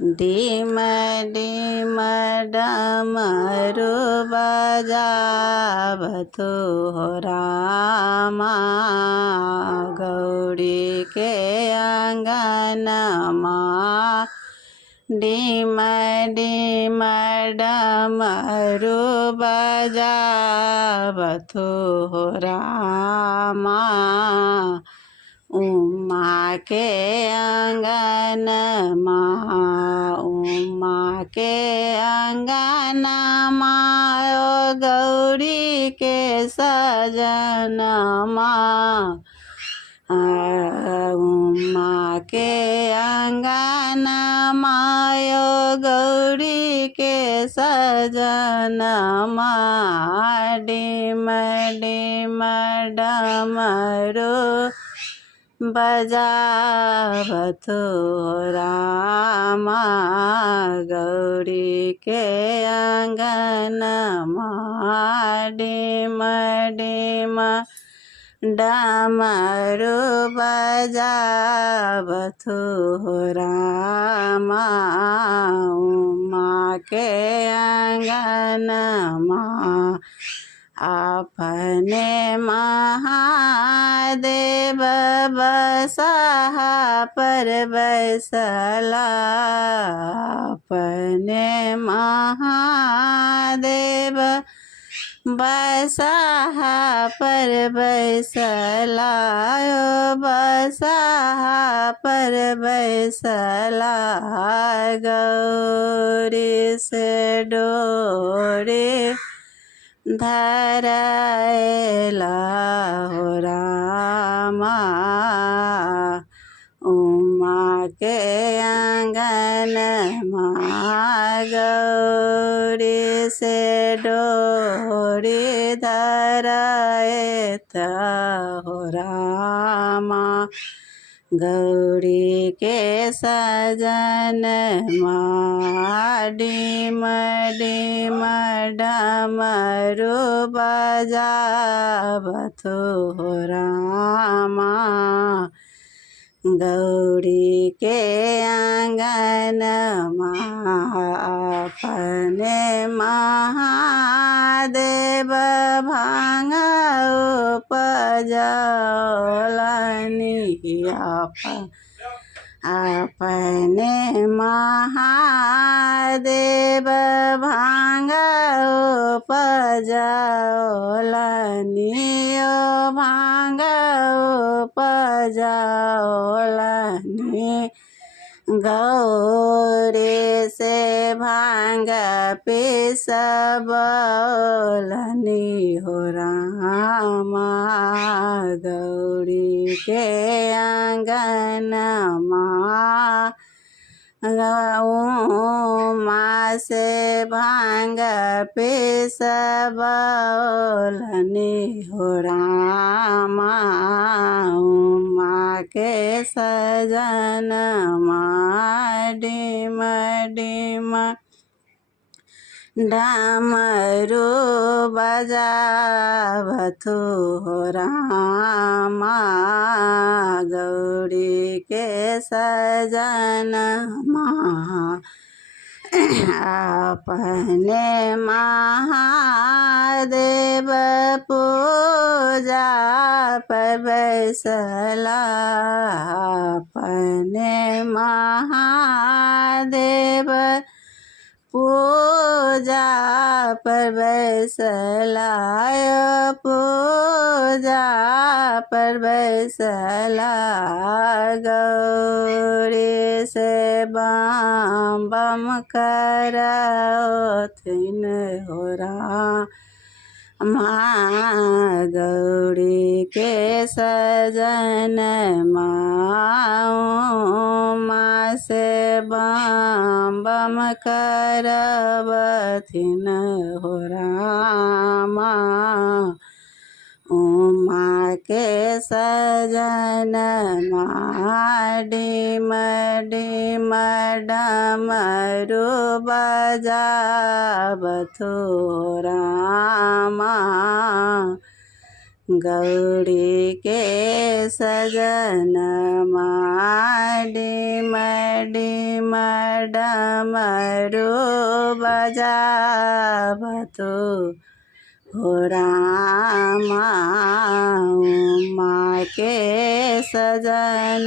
Deem deem डमरू बजावथु हो रामा गौरी के आंगनमा। डीम डीम डमरू बजावथु हो रामा उमा के आंगनमा। उमा के आंगनमा ओ गौरी के सजनमा। उमा के आंगनमा ओ गौरी के सजनमा। डीम डीम डमरू बजावथु हो रामा गौरी के आंगनमा। डीम डीम डमरू बजावथु हो रामा उमा के आंगनमा। अपने महादेव बसहा पर बैसला। अपने महादेव बसहा पर बैसला। बसहा पर बैसला गौरी से डोरे धराएला हो रामा उमा के आंगनमा। गौरी से डोरी धराएत हो रामा गौरी के सजनमा। डीम डीम डमरू बजावथु हो रामा गौरी के आंगनमा। अपने महादेव भांग उपजौलनि। अपने महादेव भांग उपजौलनि। भांग उपजौलनि गौरी से भांग पिसबौलनि हो रामा गौरी के आंगनमा। उमा से भांग पिसबौलनि हो रामा उमा के सजनमा। डीम डीम डमरू बजावथु हो रामा गौरी के सजनमा। अपने महादेव पूजा पर बैसला। अपने महादेव पूजा पर बैसला। पूजा पर बैसला गौरी से बम बम करथिन हो रामा गौरी के सजनमा। उमा से बम बम करवथिन हो रामा उमा के सजनमा। डीम डीम डमरू बजावथु हो रामा गौरी के सजन डिम डिम डमरू बजावतु हो रामा उमा के सजन